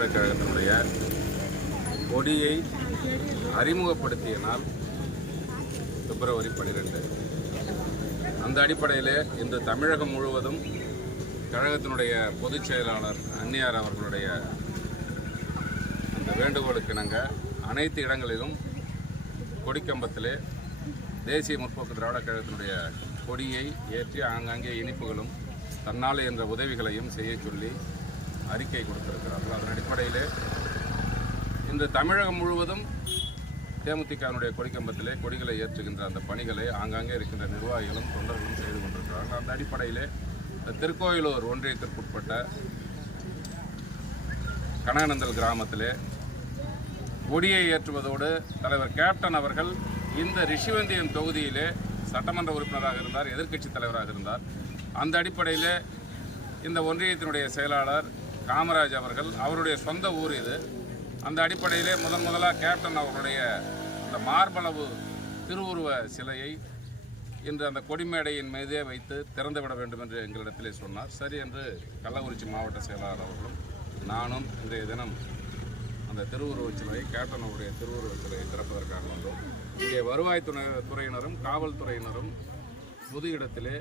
பல்கலைக்கழகத்தினுடைய கொடியை அறிமுகப்படுத்திய நாள் பிப்ரவரி பனிரெண்டு. அந்த அடிப்படையில் இன்று தமிழகம் முழுவதும் கழகத்தினுடைய பொதுச் செயலாளர் அன்னியார் அவர்களுடைய அந்த வேண்டுகோளுக்கு இணங்க அனைத்து இடங்களிலும் கொடிக்கம்பத்திலே தேசிய முற்போக்கு திராவிட கழகத்தினுடைய கொடியை ஏற்றி ஆங்காங்கே இனிப்புகளும் தன்னால் என்ற உதவிகளையும் செய்ய சொல்லி அறிக்கை கொடுத்திருக்கிறார்கள். அதன் அடிப்படையிலே இன்று தமிழகம் முழுவதும் தேமுதிகனுடைய கொடிக்கம்பத்திலே கொடிகளை ஏற்றுகின்ற அந்த பணிகளை ஆங்காங்கே இருக்கின்ற நிர்வாகிகளும் தொண்டர்களும் செய்து கொண்டிருக்கிறார்கள். அந்த அடிப்படையிலே திருக்கோயிலூர் ஒன்றியத்திற்குட்பட்ட கனகநந்தல் கிராமத்திலே கொடியை ஏற்றுவதோடு தலைவர் கேப்டன் அவர்கள் இந்த ரிஷிவந்தியம் தொகுதியிலே சட்டமன்ற உறுப்பினராக இருந்தார் எதிர்க்கட்சி தலைவராக இருந்தார். அந்த அடிப்படையில் இந்த ஒன்றியத்தினுடைய செயலாளர் காமராஜ் அவர்கள் அவருடைய சொந்த ஊர் இது. அந்த அடிப்படையிலே முதன் முதலாக கேப்டன் அவர்களுடைய அந்த மார்பளவு திருவுருவ சிலையை இன்று அந்த கொடிமேடையின் மீதே வைத்து திறந்து விட வேண்டும் என்று எங்களிடத்திலே சொன்னார். சரி என்று கள்ளக்குறிச்சி மாவட்ட செயலாளர் அவர்களும் நானும் இன்றைய தினம் அந்த திருவுருவச் சிலையை கேப்டன் அவருடைய திருவுருவச் சிலையை திறப்பதற்காக வந்தோம். இங்கே வருவாய் துறை துறையினரும் காவல்துறையினரும் புது இடத்திலே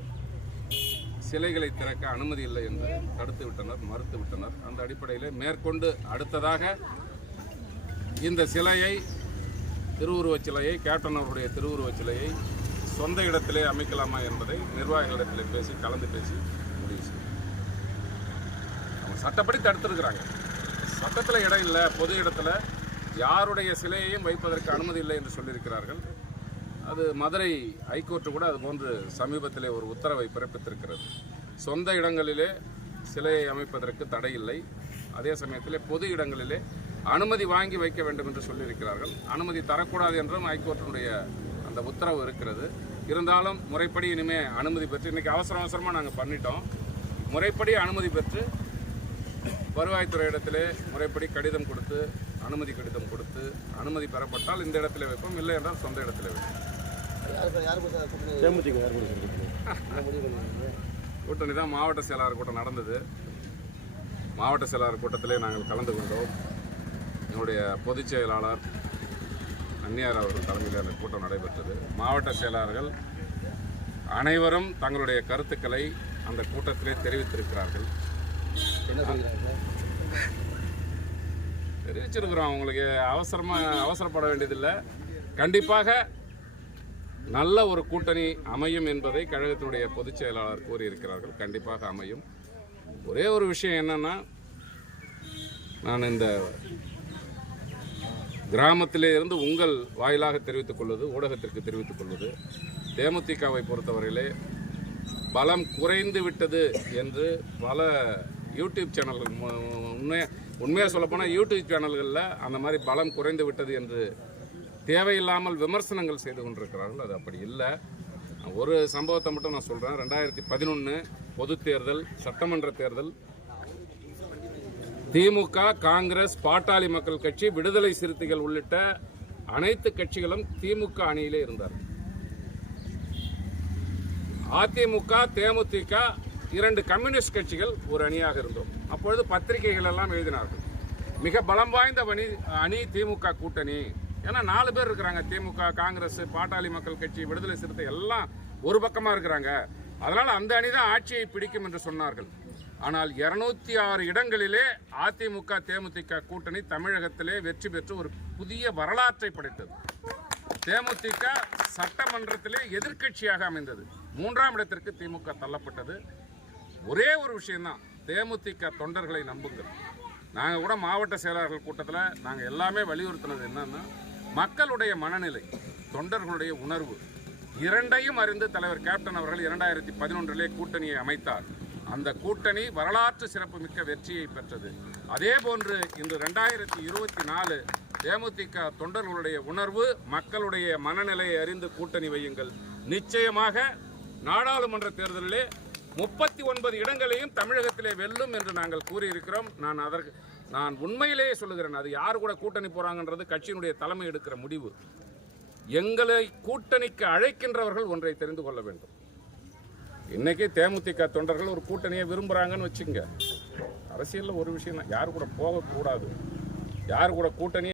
சிலைகளை திறக்க அனுமதி இல்லை என்று தடுத்து விட்டனர் மறுத்து விட்டனர். அந்த அடிப்படையில் மேற்கொண்டு அடுத்ததாக இந்த சிலையை திருவுருவச் சிலையை கேப்டன் அவருடைய திருவுருவச் சிலையை சொந்த இடத்திலே அமைக்கலாமா என்பதை நிர்வாகிகளிடத்தில் பேசி கலந்து பேசி முடிவு செய்யும் அவங்க சட்டப்படி தடுத்திருக்கிறாங்க. சட்டத்தில் இடம் இல்லை பொது இடத்துல யாருடைய சிலையையும் வைப்பதற்கு அனுமதி இல்லை என்று சொல்லியிருக்கிறார்கள். அது மதுரை ஹைகோர்ட்டு கூட அது போன்று சமீபத்திலே ஒரு உத்தரவை பிறப்பித்திருக்கிறது. சொந்த இடங்களிலே சிலையை அமைப்பதற்கு தடை இல்லை. அதே சமயத்திலே பொது இடங்களிலே அனுமதி வாங்கி வைக்க வேண்டும் என்று சொல்லியிருக்கிறார்கள். அனுமதி தரக்கூடாது என்றும் ஹைகோர்ட்டினுடைய அந்த உத்தரவு இருக்கிறது. இருந்தாலும் முறைப்படி இனிமே அனுமதி பெற்று இன்றைக்கி அவசர அவசரமாக நாங்கள் பண்ணிட்டோம். முறைப்படி அனுமதி பெற்று வருவாய்த்துறை இடத்திலே முறைப்படி கடிதம் கொடுத்து அனுமதி கடிதம் கொடுத்து அனுமதி பெறப்பட்டால் இந்த இடத்துல வைப்போம். இல்லை என்றால் சொந்த இடத்துல வைப்போம். கூட்டணி தான் மாவட்ட செயலாளர் கூட்டம் நடந்தது. மாவட்ட செயலாளர் கூட்டத்திலே நாங்கள் கலந்து கொண்டோம். எங்களுடைய பொதுச் செயலாளர் அந்நியார் அவர்கள் தலைமையில் அந்த கூட்டம் நடைபெற்றது. மாவட்ட செயலாளர்கள் அனைவரும் தங்களுடைய கருத்துக்களை அந்த கூட்டத்திலே தெரிவித்திருக்கிறார்கள். தெரிவிச்சிருக்கிறோம். உங்களுக்கு அவசரமாக அவசரப்பட வேண்டியதில்லை. கண்டிப்பாக நல்ல ஒரு கூட்டணி அமையும் என்பதை கழகத்தினுடைய பொதுச் செயலாளர் கூறியிருக்கிறார்கள். கண்டிப்பாக அமையும். ஒரே ஒரு விஷயம் என்னன்னா நான் இந்த கிராமத்திலே இருந்து உங்கள் வாயிலாக தெரிவித்துக் கொள்வது ஊடகத்திற்கு தெரிவித்துக் கொள்வது தேமுதிகவை பொறுத்தவரையிலே பலம் குறைந்து விட்டது என்று பல யூடியூப் சேனல்கள் உண்மையாக உண்மையாக சொல்லப்போனால் யூடியூப் சேனல்களில் அந்த மாதிரி பலம் குறைந்து விட்டது என்று தேவையில்லாமல் விமர்சனங்கள் செய்து கொண்டிருக்கிறார்கள். அது அப்படி இல்லை. ஒரு சம்பவத்தை மட்டும் நான் சொல்கிறேன் ரெண்டாயிரத்தி பதினொன்று பொது தேர்தல் சட்டமன்ற தேர்தல். திமுக காங்கிரஸ் பாட்டாளி மக்கள் கட்சி விடுதலை சிறுத்தைகள் உள்ளிட்ட அனைத்து கட்சிகளும் திமுக அணியிலே இருந்தார்கள். அதிமுக தேமுதிக இரண்டு கம்யூனிஸ்ட் கட்சிகள் ஒரு அணியாக இருந்தோம். அப்பொழுது பத்திரிகைகள் எல்லாம் எழுதினார்கள். மிக பலம் வாய்ந்த அணி அணி திமுக கூட்டணி. ஏன்னா நாலு பேர் இருக்கிறாங்க. திமுக காங்கிரஸ் பாட்டாளி மக்கள் கட்சி விடுதலை சிறுத்தை எல்லாம் ஒரு பக்கமாக இருக்கிறாங்க. அதனால் அந்த அணி தான் ஆட்சியை பிடிக்கும் என்று சொன்னார்கள். ஆனால் இருநூத்தி ஆறு இடங்களிலே அதிமுக தேமுதிக கூட்டணி தமிழகத்திலே வெற்றி பெற்று ஒரு புதிய வரலாற்றை படைத்தது. தேமுதிக சட்டமன்றத்திலே எதிர்க்கட்சியாக அமைந்தது. மூன்றாம் இடத்திற்கு திமுக தள்ளப்பட்டது. ஒரே ஒரு விஷயம்தான். தேமுதிக தொண்டர்களை நம்புங்கள். நாங்கள் கூட மாவட்ட செயலாளர்கள் கூட்டத்தில் நாங்கள் எல்லாமே வலியுறுத்தினது என்னன்னா மக்களுடைய மனநிலை தொண்டர்களுடைய உணர்வு இரண்டையும் அறிந்து தலைவர் கேப்டன் அவர்கள் இரண்டாயிரத்தி பதினொன்றிலே கூட்டணியை அமைத்தார். அந்த கூட்டணி வரலாற்று சிறப்புமிக்க வெற்றியை பெற்றது. அதே போன்று இன்று ரெண்டாயிரத்தி இருபத்தி நாலு தேமுதிக தொண்டர்களுடைய உணர்வு மக்களுடைய மனநிலையை அறிந்து கூட்டணி வையுங்கள். நிச்சயமாக நாடாளுமன்ற தேர்தலிலே முப்பத்தி ஒன்பது இடங்களையும் தமிழகத்திலே வெல்லும் என்று நாங்கள் கூறியிருக்கிறோம். நான் அதற்கு நான் உண்மையிலேயே சொல்லுகிறேன் அது யார் கூட கூட்டணி போறாங்கன்றது கட்சியினுடைய தலைமை எடுக்கிற முடிவு. எங்களை கூட்டணிக்கு அழைக்கின்றவர்கள் ஒன்றை தெரிந்து கொள்ள வேண்டும். இன்னைக்கு தேமுதிக தொண்டர்கள் ஒரு கூட்டணியை விரும்புறாங்கன்னு வச்சுங்க அரசியலில் ஒரு விஷயம் யார் கூட போகக்கூடாது. யார் கூட கூட்டணி